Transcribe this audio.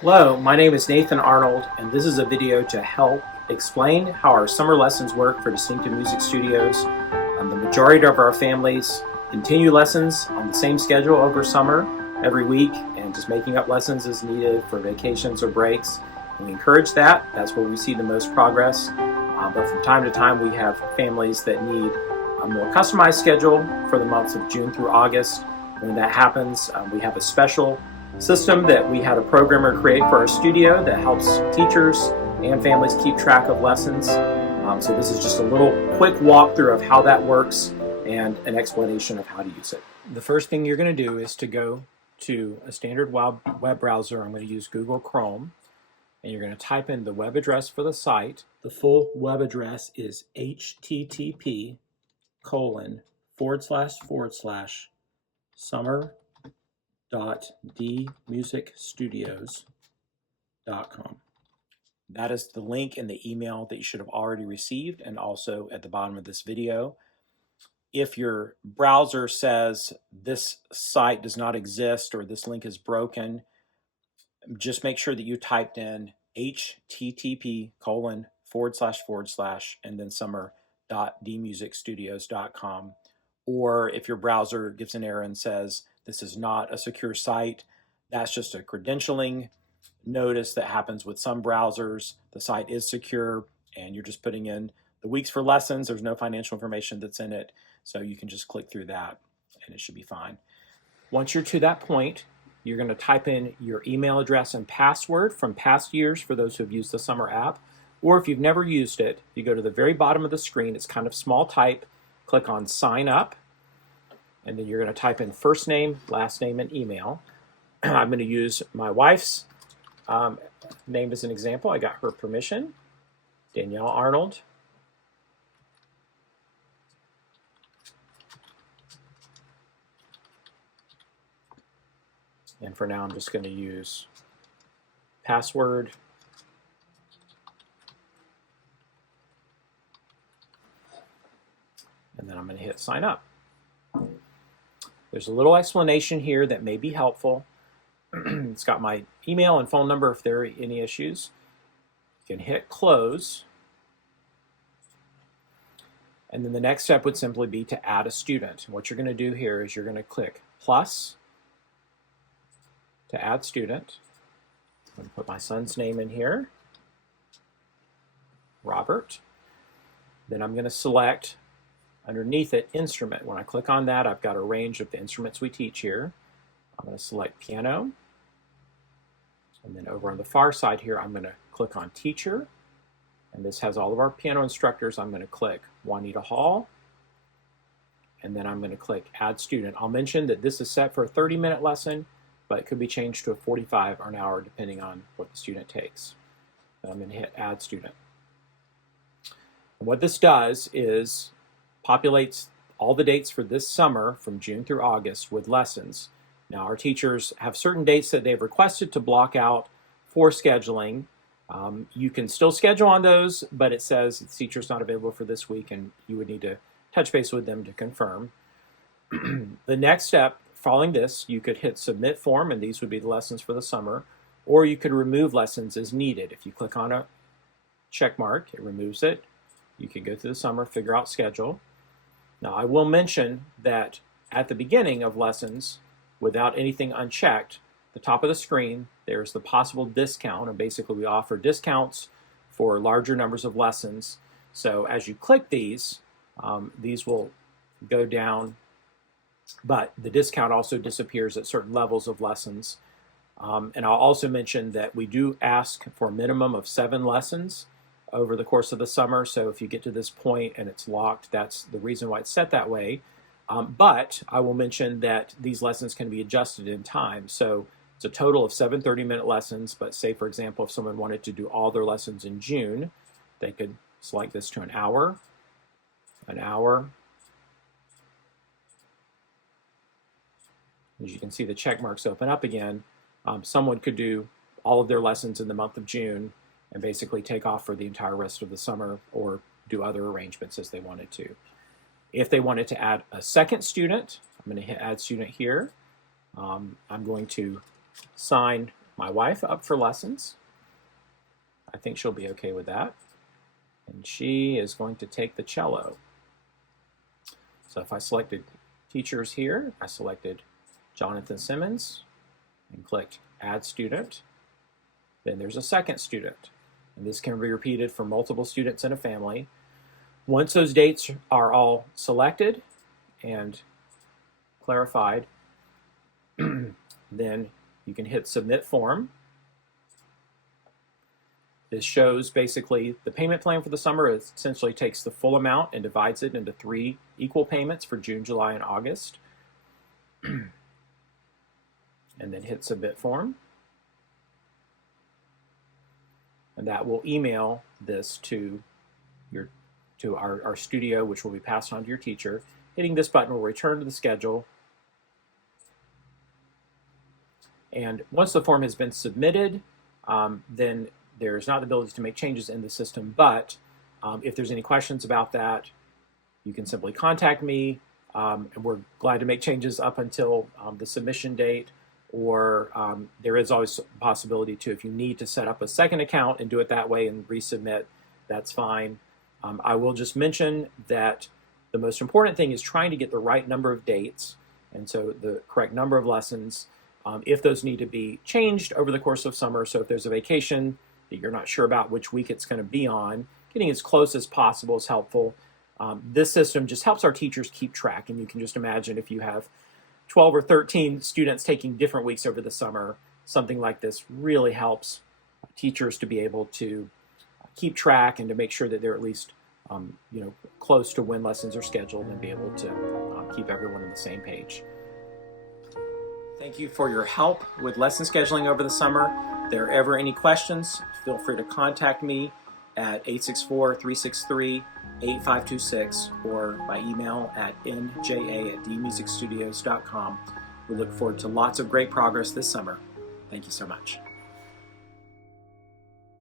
Hello, my name is Nathan Arnold, and this is a video to help explain how our summer lessons work for Distinctive Music Studios. The majority of our families continue lessons on the same schedule over summer every week, and just making up lessons as needed for vacations or breaks. And we encourage that. That's where we see the most progress. But from time to time, we have families that need a more customized schedule for the months of June through August. When that happens, we have a special system that we had a programmer create for our studio that helps teachers and families keep track of lessons. So this is just a little quick walkthrough of how that works and an explanation of how to use it. The first thing you're going to do is to go to a standard web browser. I'm going to use Google Chrome, and you're going to type in the web address for the site. The full web address is http://summer.dmusicstudios.com. That is the link in the email that you should have already received, and also at the bottom of this video. If your browser says this site does not exist or this link is broken, just make sure that you typed in http:// and then summer.dmusicstudios.com. Or if your browser gives an error and says this is not a secure site, that's just a credentialing notice that happens with some browsers. The site is secure, and you're just putting in the weeks for lessons. There's no financial information that's in it, so you can just click through that and it should be fine. Once you're to that point, you're going to type in your email address and password from past years for those who have used the summer app. Or if you've never used it, you go to the very bottom of the screen. It's kind of small type. Click on sign up, and then you're going to type in first name, last name, and email. I'm going to use my wife's name as an example. I got her permission, Danielle Arnold. And for now, I'm just going to use password. And then I'm going to hit sign up. There's a little explanation here that may be helpful. It's got my email and phone number if there are any issues. You can hit close. And then the next step would simply be to add a student. What you're going to do here is you're going to click plus to add student. I'm going to put my son's name in here, Robert. Then I'm going to select underneath it instrument. When I click on that, I've got a range of the instruments we teach here. I'm going to select piano. And then over on the far side here, I'm going to click on teacher. And this has all of our piano instructors. I'm going to click Juanita Hall. And then I'm going to click add student. I'll mention that this is set for a 30-minute lesson, but it could be changed to a 45 or an hour depending on what the student takes. Then I'm going to hit add student. And what this does is populates all the dates for this summer from June through August with lessons. Now, our teachers have certain dates that they've requested to block out for scheduling. You can still schedule on those, but it says the teacher's not available for this week, and you would need to touch base with them to confirm. The next step following this, you could hit submit form, and these would be the lessons for the summer, or you could remove lessons as needed. If you click on a check mark, it removes it. You can go through the summer, figure out schedule. Now, I will mention that at the beginning of lessons, without anything unchecked, the top of the screen, there's the possible discount, and basically we offer discounts for larger numbers of lessons. So as you click these will go down, but the discount also disappears at certain levels of lessons. And I'll also mention that we do ask for a minimum of 7 lessons over the course of the summer. So if you get to this point and it's locked, that's the reason why it's set that way. But I will mention that these lessons can be adjusted in time. So it's a total of 7 30-minute lessons, but say, for example, if someone wanted to do all their lessons in June, they could select this to an hour. As you can see, the check marks open up again. Someone could do all of their lessons in the month of June and basically take off for the entire rest of the summer, or do other arrangements as they wanted to. If they wanted to add a second student, I'm going to hit add student here. I'm going to sign my wife up for lessons. I think she'll be okay with that. And she is going to take the cello. So if I selected teachers here, I selected Jonathan Simmons and clicked Add Student. Then there's a second student. And this can be repeated for multiple students in a family. Once those dates are all selected and clarified, then you can hit Submit Form. This shows basically the payment plan for the summer. It essentially takes the full amount and divides it into 3 equal payments for June, July, and August. And then hit Submit Form. And that will email this to our studio, which will be passed on to your teacher. Hitting this button will return to the schedule. And once the form has been submitted, then there's not the ability to make changes in the system, but if there's any questions about that, you can simply contact me, and we're glad to make changes up until the submission date, or there is always a possibility to, if you need to set up a second account and do it that way and resubmit, that's fine. I will just mention that the most important thing is trying to get the right number of dates, and so the correct number of lessons. If those need to be changed over the course of summer, so if there's a vacation that you're not sure about which week it's going to be on, getting as close as possible is helpful. This system just helps our teachers keep track, and you can just imagine if you have 12 or 13 students taking different weeks over the summer, something like this really helps teachers to be able to keep track and to make sure that they're at least close to when lessons are scheduled and be able to keep everyone on the same page. Thank you for your help with lesson scheduling over the summer. If there are ever any questions, feel free to contact me at 864-363-8526 or by email at nja@dmusicstudios.com. We look forward to lots of great progress this summer. Thank you so much.